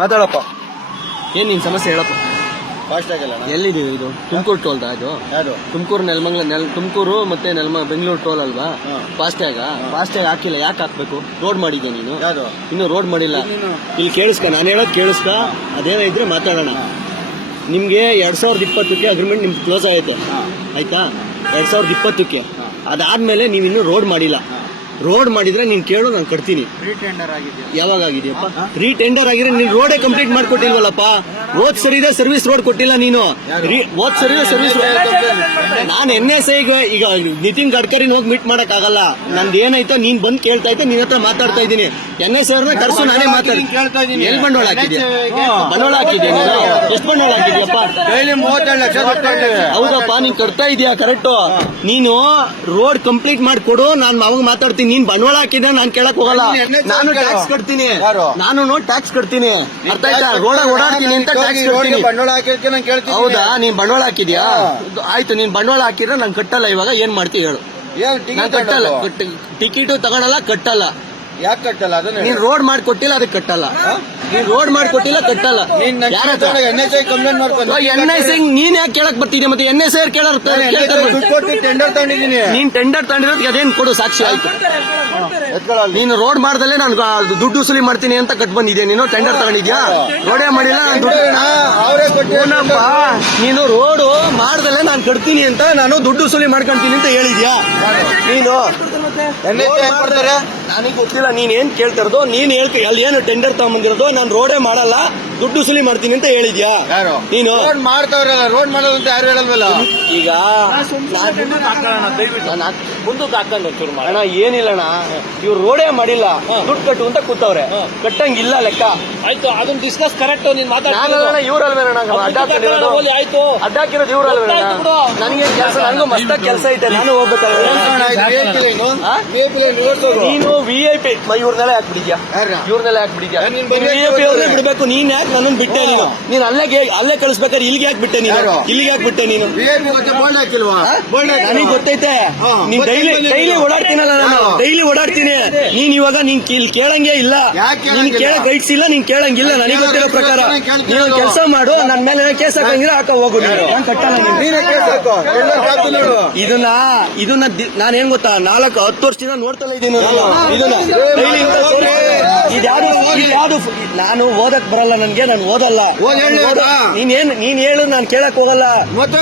ಮಾತಾಡಪ್ಪ. ಏನ್ ನಿನ್ ಸಮಸ್ಯೆ ಹೇಳಪ್ಪ. ಫಾಸ್ಟ್ ಆಗಿಲ್ಲ. ಎಲ್ಲಿದೀವಿ ಇದು? ತುಮಕೂರು ಟೋಲ್ ಇದು? ಯಾರು? ತುಮಕೂರು ತುಮಕೂರು ಮತ್ತೆ ಬೆಂಗಳೂರು ಟೋಲ್ ಅಲ್ವಾ? ಫಾಸ್ಟ್ಯಾಗ್ ಹಾಕಿಲ್ಲ. ಯಾಕೆ ಹಾಕ್ಬೇಕು? ರೋಡ್ ಮಾಡಿದ್ಯಾ ನೀನು? ಯಾರು? ಇನ್ನು ರೋಡ್ ಮಾಡಿಲ್ಲ. ಇಲ್ಲಿ ಕೇಳಿಸ್ಕ, ನಾನು ಹೇಳೋದು ಕೇಳಿಸ್ಕ. ಅದೇನೋ ಇದ್ರೆ ಮಾತಾಡೋಣ. ನಿಮ್ಗೆ 2020ಕ್ಕೆ ಅಗ್ರಿಮೆಂಟ್ ನಿಮ್ಗೆ ಕ್ಲೋಸ್ ಆಗೈತೆ, ಆಯ್ತಾ? 2020ಕ್ಕೆ. ಅದಾದ್ಮೇಲೆ ನೀವಿನ್ನೂ ರೋಡ್ ಮಾಡಿಲ್ಲ. ರೋಡ್ ಮಾಡಿದ್ರೆ ನೀನ್ ಕೇಳು, ನಾನು ಕಟ್ತೀನಿ. ಯಾವಾಗ ಆಗಿದೆಯಪ್ಪ? ರೀಟೆಂಡರ್ ಆಗಿದ್ರೆ ನೀನ್ ರೋಡೇ ಕಂಪ್ಲೀಟ್ ಮಾಡ್ಕೊಟ್ಟಿಲ್ವಲ್ಲಪ್ಪ. ಹೋದ್ ಸರಿದೆ ಸರ್ವಿಸ್ ರೋಡ್ ಕೊಟ್ಟಿಲ್ಲ ನೀನು. ಹೋದ್ ಸರಿದೆ ಸರ್ವಿಸ್ ನಾನು NSA ಈಗ ನಿತಿನ್ ಗಡ್ಕರಿನ ಹೋಗಿ ಮೀಟ್ ಮಾಡಕ್ ಆಗಲ್ಲ. ನಂದು ಏನಾಯ್ತೋ ನೀನ್ ಬಂದ್ ಕೇಳ್ತಾ ಇದ್ದೆ, ನಿನ್ನ ಹತ್ರ ಮಾತಾಡ್ತಾ ಇದ್ದೀನಿ. NSA ಅವ್ರನ್ನ ಕರ್ಸು, ನಾನೇ ಮಾತಾಡ್ತೀನಿ. ಎಲ್ಲಿ ಬಂಡವಾಳ ಹಾಕಿದ್ಯಾ? ಬಂಡವಾಳ ಹಾಕಿದ್ಯಾ ನೀನು? ಎಷ್ಟು ಬಂಡವಾಳ ಹಾಕಿದ್ಯಪ್ಪ? 37 ಲಕ್ಷ. ಹೌದಪ್ಪ, ನೀನ್ ಕಟ್ತಾ ಇದೀಯಾ ಕರೆಕ್ಟ್. ನೀನು ರೋಡ್ ಕಂಪ್ಲೀಟ್ ಮಾಡ್ಕೊಡು, ನಾನು ಅವಾಗ ಮಾತಾಡ್ತೀನಿ. ನೀನ್ ಬಂಡವಾಳ ಹಾಕಿದ್ರೆ ನಾನು ಕೇಳಕ್ ಹೋಗಲ್ಲ. ನಾನು ಟ್ಯಾಕ್ಸ್ ಕಟ್ತೀನಿ. ನಾನು ಟ್ಯಾಕ್ಸ್ ಕಟ್ತೀನಿ. ಅರ್ಥ ಆಯ್ತಾ? ರೋಡ್ ಓಡಾಡ್ತೀನಿ ಅಂತ ಟ್ಯಾಕ್ಸ್ ಕಟ್ತೀನಿ. ಬಂಡವಾಳ ಹಾಕಿದ್ಕೆ ನಾನು ಕೇಳ್ತೀನಿ. ಹೌದಾ? ನೀನ್ ಬಂಡವಾಳ ಹಾಕಿದ್ಯಾ? ಆಯ್ತು, ನೀನ್ ಬಂಡವಾಳ ಹಾಕಿದ್ರೆ ನಾನು ಕಟ್ಟಲ್ಲ. ಇವಾಗ ಏನ್ ಮಾಡ್ತೀವಿ ಹೇಳು? ನಾನು ಕಟ್ಟಲ್ಲ. ಟಿಕೆಟ್ ತಗೊಳಲ್ಲ, ಕಟ್ಟಲ್ಲ. ಯಾಕೆ ಕಟ್ಟಲ್ಲ? ಅದನ್ನ ನೀನ್ ರೋಡ್ ಮಾಡ್ಕೊಟ್ಟಿಲ್ಲ, ಅದಕ್ಕೆ ಕಟ್ಟಲ್ಲ. ನೀನ್ ರೋಡ್ ಮಾಡ್ಕೊಟ್ಟಿಲ್ಲ, ಕಟ್ಟಲ್ಲ. NSA ಕಂಪ್ಲೇಂಟ್ ಮಾಡ್ಕೊಂಡು NSA ನೀನ್ ಯಾಕೆ ಕೇಳಕ್ ಬರ್ತಿದ್ಯಾ? ಮತ್ತೆ NSA ಕೇಳಾರ ಟೆಂಡರ್ ತಗೊಂಡಿದ್ದೀನಿ. ನೀನ್ ಟೆಂಡರ್ ತಗೊಂಡಿರೋದಕ್ಕೆ ಅದೇನ್ ಕೊಡು ಸಾಕ್ಷಿ? ಆಯ್ತು, ನೀನು ರೋಡ್ ಮಾಡ್ದಲ್ಲೇ ನಾನು ದುಡ್ಡು ವಸೂಲಿ ಮಾಡ್ತೀನಿ ಅಂತ ಕಟ್ ಬಂದಿದ್ಯಾ? ನೀನು ಟೆಂಡರ್ ತಗೊಂಡಿದ್ಯಾ? ರೋಡೇ ಮಾಡಿಲ್ಲ, ನೀನು ರೋಡು ಮಾಡ್ದಲ್ಲೇ ನಾನು ಕಟ್ತೀನಿ ಅಂತ ನಾನು ದುಡ್ಡು ವಸೂಲಿ ಮಾಡ್ಕೊಂತೀನಿ ಅಂತ ಹೇಳಿದ್ಯಾ ನೀನು? ನನಗೆ ಗೊತ್ತಿಲ್ಲ ನೀನ್ ಏನ್ ಕೇಳ್ತಿರೋದು. ನೀನ್ ಹೇಳ್ತಿ ಅಲ್ಲಿ ಏನು ಟೆಂಡರ್ ತಗೊಂಬಂದಿರೋದು, ನಾನು ರೋಡೇ ಮಾಡಲ್ಲ, ದುಡ್ಡು ವಸೂಲಿ ಮಾಡ್ತೀನಿ ಅಂತ ಹೇಳಿದ್ಯಾ ನೀನು? ರೋಡ್ ಮಾಡ್ತಾವ್ರಲ್ಲ, ರೋಡ್ ಮಾಡೋದು ಅಂತ ಯಾರು ಹೇಳಲ್ವಲ್ಲ. ಈಗ ಮುಂದಕ್ಕೆ ಹಾಕೊಂಡು ಚೂರು ಮಾಡೋಣ. ಏನಿಲ್ಲಣ್ಣ, ಇವ್ರು ರೋಡೇ ಮಾಡಿಲ್ಲ, ದುಡ್ಡು ಕಟ್ಟು ಅಂತ ಕೂತವ್ರೆ. ಕಟ್ಟಂಗಿಲ್ಲ ಲೆಕ್ಕ. ಆಯ್ತು, ಅದನ್ನ ಡಿಸ್ಕಸ್ ಕರೆಕ್ಟ್. ನೀನ್ ಮಾತಾಡೋಣ. ಇವ್ರಲ್ವೇನ ಆಯ್ತು, ಅಡ್ಡಾಕಿರೋದು ಇವ್ರಲ್ವೇ? ನನಗೆ ಕೆಲಸ, ನನಗೂ ಮಸ್ತಾಗಿ ಕೆಲಸ ಐತೆ, ನಾನು ಹೋಗ್ಬೇಕಲ್ವ? ನೀನು VIP ಇವ್ರನ್ನೆಲ್ಲ ಯಾಕೆ ಬಿಡಿದ್ಯಾ? ಇವ್ರನ್ನೆಲ್ಲ ಯಾಕೆ ಬಿಡಿದ್ಯಾ? VIP ಅವ್ರನ್ನೇ ಬಿಡ್ಬೇಕು. ನೀನ್ ಯಾಕೆ ನನ್ನನ್ನು ಬಿಟ್ಟೆ? ನೀನು ಅಲ್ಲೇ ಕಳಿಸ್ಬೇಕಾದ್ರೆ ಇಲ್ಲಿಗೆ ಯಾಕೆ ಬಿಟ್ಟೆ? ನೀನು ಇಲ್ಲಿಗೆ ಯಾಕೆ ಬಿಟ್ಟೆ? ನೀನು ನನಗೆ ಗೊತ್ತೈತೆ. ನೀನ್ ಡೈಲಿ ಓಡಾಡ್ತೀನಲ್ಲ, ನಾನು ಡೈಲಿ ಓಡಾಡ್ತೀನಿ. ನೀನ್ ಇವಾಗ ನೀನ್ ಕೇಳಂಗೇ ಇಲ್ಲ, ನೀನ್ ಕೇಳಕ್ ರೈಟ್ಸ್ ಇಲ್ಲ, ನೀನ್ ಕೇಳಂಗಿಲ್ಲ. ನನಗೆ ಗೊತ್ತಿರೋ ಪ್ರಕಾರ ನೀನು ಕೆಲಸ ಮಾಡು. ನನ್ನ ಮೇಲೆ ಕೇಸ್ ಹಾಕಂಗಿಲ್ಲ, ಹಾಕ ಹೋಗು. ನಾನು ಕಟ್ಟಲ್ಲ. ಇದನ್ನ ನಾನೇನ್ ಗೊತ್ತಾ, 4-10 ವರ್ಷದಿಂದ ನೋಡ್ತಲ್ಲ ಇದ್ದೀನಿ. ಇದ್ಯಾವುದು ನಾನು ಓದಕ್ ಬರಲ್ಲ, ನನ್ಗೆ. ನಾನು ಓದಲ್ಲ. ನೀನ್ ಹೇಳು, ನಾನು ಕೇಳಕ್ ಹೋಗಲ್ಲ.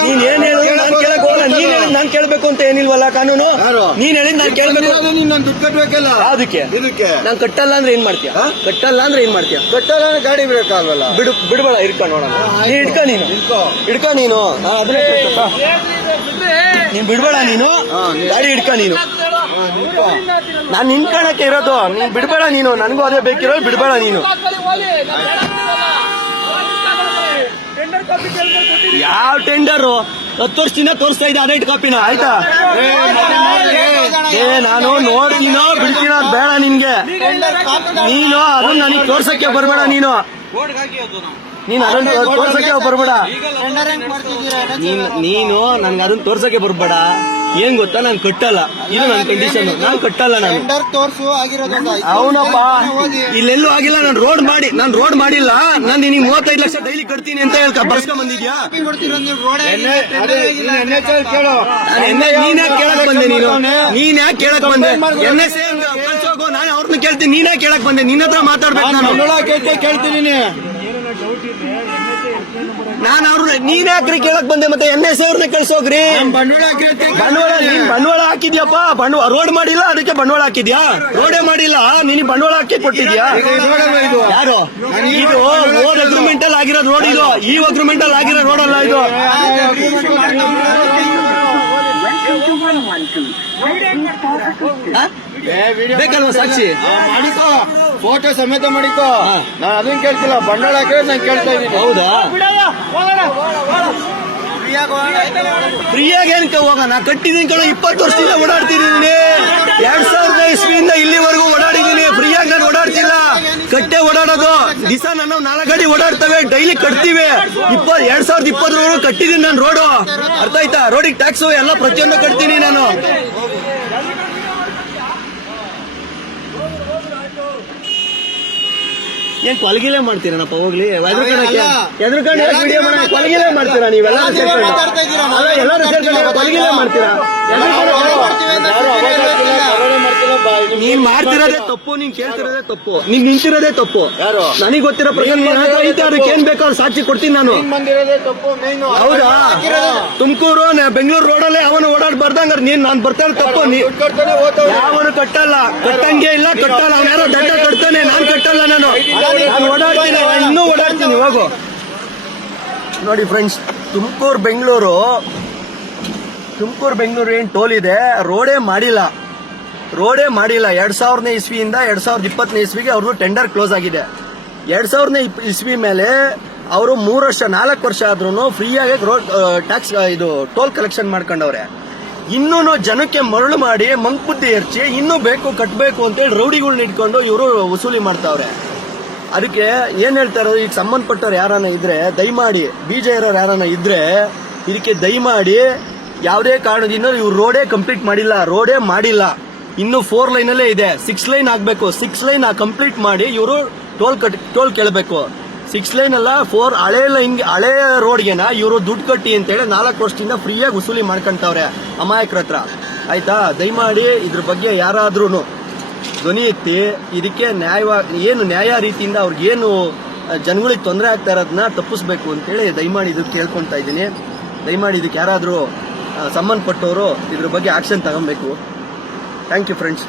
ನೀನ್ ಏನ್ ಹೇಳು, ನಾನು ಕೇಳಕ್ ಹೋಗಲ್ಲ. ನೀನ್ ಹೇಳಿದ್ ನಾನು ಕೇಳ್ಬೇಕು ಅಂತ ಏನಿಲ್ವಲ್ಲ ಕಾನೂನು. ನೀನ್ ಹೇಳಿದ್ ನಾನು ಕೇಳ್ಬೇಕು. ದುಡ್ಡು ಕಟ್ಬೇಕಲ್ಲ ಅದಕ್ಕೆ. ನಾನು ಕಟ್ಟಲ್ಲ ಅಂದ್ರೆ ಏನ್ ಮಾಡ್ತೀಯ? ಕಟ್ಟಲ್ಲ ಅಂದ್ರೆ ಏನ್ ಮಾಡ್ತೀಯ? ಕಟ್ಟಲ್ಲ ಗಾಡಿ ಬಿಡಕ್ಕಾಗಲ್ಲ. ಬಿಡ್ಬೇಡ, ಇಡ್ಕೊ ನೋಡೋಣ. ನೀನ್ ಇಡ್ಕ ನೀನು ಅದನ್ನೇ ನೀನ್ ಬಿಡ್ಬೇಡ. ನೀನು ಗಾಡಿ ಇಡ್ಕ. ನೀನು ನಾನು ನಿನ್ಕಣಕ್ಕೆ ಇರೋದು, ನೀನ್ ಬಿಡ್ಬೇಡ. ನೀನು ನನಗೂ ಅದೇ ಬೇಕಿರೋ, ಬಿಡ್ಬೇಡ ನೀನು. ಯಾವ ಟೆಂಡರು? 10 ವರ್ಷದಿಂದ ತೋರಿಸ್ತಾ ಇದ್ದೆ ಅದೇ ಕಾಪಿನ. ಆಯ್ತಾ? ನಾನು ನೋಡ್ತೀನೋ ಬಿಡ್ತೀನೋ ಅದು ಬೇಡ ನಿನ್ಗೆ. ನೀನು ಅದನ್ನ ನನಗೆ ತೋರ್ಸಕ್ಕೆ ಬರ್ಬೇಡ. ನೀನು ಅದನ್ನ ತೋರ್ಸಕ್ಕೆ ಬರ್ಬೇಡ. ನೀನು ನನ್ಗೆ ಅದನ್ನ ತೋರ್ಸಕ್ಕೆ ಬರ್ಬೇಡ. ಏನ್ ಗೊತ್ತಾ, ನಾನು ಕಟ್ಟಲ್ಲ. ಇದು ನನ್ನ ಕಂಡೀಷನ್. ನಾನು ಕಟ್ಟಲ್ಲ. ನಾನು ಅವನಪ್ಪ ಇಲ್ಲೆಲ್ಲೂ ಆಗಿಲ್ಲ. ನಾನು ರೋಡ್ ಮಾಡಿಲ್ಲ. ನಾನು ನಿನಗೆ 35 ಲಕ್ಷ ಡೈಲಿ ಕಟ್ತೀನಿ ಅಂತ ಬರ್ಸ್ಕೊಂಡ್ ಬಂದಿದ್ಯಾ? ನೀನ್ ಯಾಕೆ ಕೇಳಕ್ ಬಂದೆ? ನೀನ್ ಯಾಕೆ ಕೇಳಕ್ ಬಂದೆ? NSA ಕಳ್ಸೋಗೋ, ನಾನು ಅವ್ರನ್ನ ಕೇಳ್ತೀನಿ. ನೀನ್ ಯಾಕೆ ಕೇಳಕ್ ಬಂದೆ? ನಿನ್ನ ಹತ್ರ ಮಾತಾಡ್ಬೇಕು. ನಾನು ಕೇಳ್ತೀನಿ. ನಾನು ನೀನ್ ಯಾಕ್ರಿ ಕೇಳಕ್ ಬಂದೆ? ಮತ್ತೆ NSA ಅವ್ರನ್ನ ಕಳ್ಸೋಗ್ರಿ. ಬಂಡವಾಳ ಹಾಕಿದ್ಯಪ್ಪ. ರೋಡ್ ಮಾಡಿಲ್ಲ, ಅದಕ್ಕೆ ಬಂಡವಾಳ ಹಾಕಿದ್ಯಾ? ರೋಡೇ ಮಾಡಿಲ್ಲ, ನೀನು ಬಂಡವಾಳ ಹಾಕಿ ಕೊಟ್ಟಿದ್ಯಾ? ಯಾರು? ಇದು ಓದ್ ಅಗ್ರಿಮೆಂಟ್ ಅಲ್ಲಿ ಆಗಿರೋ ರೋಡ್. ಇದು ಈ ಅಗ್ರಿಮೆಂಟ್ ಅಲ್ಲಿ ಆಗಿರೋ ರೋಡ್ ಅಲ್ಲ ಇದು. ಬೇಕಲ್ವ ಸಾಕ್ಷಿ? ಮಾಡಿಕೋ, ಫೋಟೋ ಸಮೇತ ಮಾಡಿಕೋ. ನಾನು ಅದನ್ನ ಕೇಳ್ತಿಲ್ಲ, ಬಂಡವಾಳ ಹಾಕಿದ್ರೆ ನಾನು ಕೇಳ್ತಾ ಇದ್ದೀನಿ. ಹೌದಾ? ಫ್ರೀಯಾಗಿ ಏನಕ್ಕೆ ಹೋಗೋಣ? ಕಟ್ಟಿದ್ದೀನಿ ಕಣ. 20 ವರ್ಷದಿಂದ ಓಡಾಡ್ತಿದ್ದೀನಿ. 2000 ಇಸ್ವಿಯಿಂದ ಇಲ್ಲಿವರೆಗೂ ಓಡಾಡಿದ್ದೀನಿ. ಫ್ರೀಯಾಗಿ ನಾನು ಓಡಾಡ್ತಿಲ್ಲ, ಕಟ್ಟೆ ಓಡಾಡೋದು. ದಿವಸ ನಾನು 4 ಗಾಡಿ ಓಡಾಡ್ತವೆ, ಡೈಲಿ ಕಟ್ತೀವಿ. 2020 ಕಟ್ಟಿದ್ದೀನಿ ನಾನು ರೋಡು. ಅರ್ಥ ಆಯ್ತಾ? ರೋಡಿಗೆ ಟ್ಯಾಕ್ಸ್ ಎಲ್ಲ ಪ್ರತಿಯೊಂದು ಕಟ್ತೀನಿ ನಾನು. ಏನ್ ಕೊಲಗಿಲೆ ಮಾಡ್ತೀರನಪ್ಪ ಹೋಗ್ಲಿ ಅಲ್ಲ. ಎದ್ರುಕೊಂಡು ಎಲ್ಲ ವಿಡಿಯೋ ದಿನ ಕೊಲಗಿಲೆ ಮಾಡ್ತೀರಾ ನೀವೆಲ್ಲ ನೀವೇ ಮಾತಾಡ್ತಾ ಇದ್ದೀರಾ, ನಾವು ಎಲ್ಲರೂ ಸೇರ್ಕೊಂಡು ಕೊಲಗಿಲೆ ಮಾಡ್ತೀರಾ ನೀನ್ ಮಾಡ್ತಿರೋದೇ ತಪ್ಪು, ನೀನ್ ಕೇಳ್ತಿರೋದೇ ತಪ್ಪು, ನೀನ್ ನಿಂತಿರೋದೇ ತಪ್ಪು. ಯಾರು? ನನಗೆ ಗೊತ್ತಿರೋ ಪ್ರಕಾರ ನೀನ್ ಹತ್ರ ಐತೆ, ಅದಕ್ಕೆ ಏನ್ ಬೇಕು ಅವ್ರು ಸಾಕ್ಷಿ ಕೊಡ್ತೀನಿ ನಾನು. ಬಂದಿರೋದೇ ತಪ್ಪು ಮೇನು. ಹೌದಾ? ತುಮಕೂರು ಬೆಂಗಳೂರು ರೋಡಲ್ಲಿ ಅವನು ಓಡಾಡ್ಬಾರ್ದು, ಹಂಗಾರೆ ನೀನ್ ನಾನ್ ಬರ್ತಾ ಇರೋ ತಪ್ಪು. ಯಾವನು ಕಟ್ಟಲ್ಲ, ಕಟ್ಟಂಗೆ ಇಲ್ಲ, ಕಟ್ಟಲ್ಲ. ಅವ್ನು ಯಾರೋ ದಡ್ಡ ಕಟ್ತಾನೆ, ನಾನ್ ಕಟ್ಟಲ್ಲ. ನಾನು ಓಡಾಡ್ತೀನಿ, ಇನ್ನೂ ಓಡಾಡ್ತೀನಿ. ಹೋಗು ನೋಡಿ ಫ್ರೆಂಡ್ಸ್, ತುಮಕೂರು ಬೆಂಗಳೂರು ಏನ್ ಟೋಲ್ ಇದೆ, ರೋಡೇ ಮಾಡಿಲ್ಲ. 2000ನೇ ಇಸ್ವಿಯಿಂದ 2020ನೇ ಇಸ್ವಿಗೆ ಅವ್ರದ್ದು ಟೆಂಡರ್ ಕ್ಲೋಸ್ ಆಗಿದೆ. 2000ನೇ ಇಸ್ವಿ ಮೇಲೆ ಅವರು 4 ವರ್ಷ ಆದ್ರೂ ಫ್ರೀಯಾಗಿ ರೋಡ್ ಟ್ಯಾಕ್ಸ್ ಇದು ಟೋಲ್ ಕಲೆಕ್ಷನ್ ಮಾಡ್ಕೊಂಡವ್ರೆ. ಇನ್ನೂ ಜನಕ್ಕೆ ಮರಳು ಮಾಡಿ ಮಂಕ್ಬುದ್ಧಿ ಎರ್ಚಿ ಇನ್ನೂ ಬೇಕು ಕಟ್ಟಬೇಕು ಅಂತೇಳಿ ರೌಡಿಗಳನ್ನ ಇಟ್ಕೊಂಡು ಇವರು ವಸೂಲಿ ಮಾಡ್ತಾವ್ರೆ. ಅದಕ್ಕೆ ಏನ್ ಹೇಳ್ತಾರೋ, ಈಗ ಸಂಬಂಧಪಟ್ಟವ್ರು ಯಾರನ್ನ ಇದ್ರೆ ದಯಮಾಡಿ, ಬೀಜ ಇರೋರು ಯಾರನ್ನ ಇದ್ರೆ ಇದಕ್ಕೆ ದಯಮಾಡಿ ಯಾವುದೇ ಕಾರಣದಿಂದ ಇವ್ರು ರೋಡೇ ಕಂಪ್ಲೀಟ್ ಮಾಡಿಲ್ಲ. ಇನ್ನು 4 ಲೈನಲ್ಲೇ ಇದೆ, 6 ಲೈನ್ ಆಗ್ಬೇಕು. 6 ಲೈನ್ ಕಂಪ್ಲೀಟ್ ಮಾಡಿ ಇವರು ಟೋಲ್ ಕೇಳಬೇಕು. 6 ಲೈನ್ ಅಲ್ಲ, 4 ಹಳೆ ರೋಡ್ಗೆನ ಇವರು ದುಡ್ಡು ಕಟ್ಟಿ ಅಂತೇಳಿ 4 ವರ್ಷದಿಂದ ಫ್ರೀಯಾಗಿ ವಸೂಲಿ ಮಾಡ್ಕೊಂತವ್ರೆ ಅಮಾಯಕರ ಹತ್ರ. ಆಯ್ತಾ? ದಯಮಾಡಿ ಇದ್ರ ಬಗ್ಗೆ ಯಾರಾದ್ರೂ ಧ್ವನಿ ಎತ್ತಿ ಇದಕ್ಕೆ ನ್ಯಾಯ ರೀತಿಯಿಂದ ಅವ್ರಿಗೇನು ಜನಗಳಿಗೆ ತೊಂದರೆ ಆಗ್ತಾ ಇರೋದನ್ನ ತಪ್ಪಿಸ್ಬೇಕು ಅಂತೇಳಿ ದಯಮಾಡಿ ಇದಕ್ಕೆ ಕೇಳ್ಕೊತಾ ಇದ್ದೀನಿ. ದಯಮಾಡಿ ಇದಕ್ಕೆ ಯಾರಾದರೂ ಸಂಬಂಧಪಟ್ಟವರು ಇದ್ರ ಬಗ್ಗೆ ಆಕ್ಷನ್ ತಗೊಬೇಕು. Thank you friends.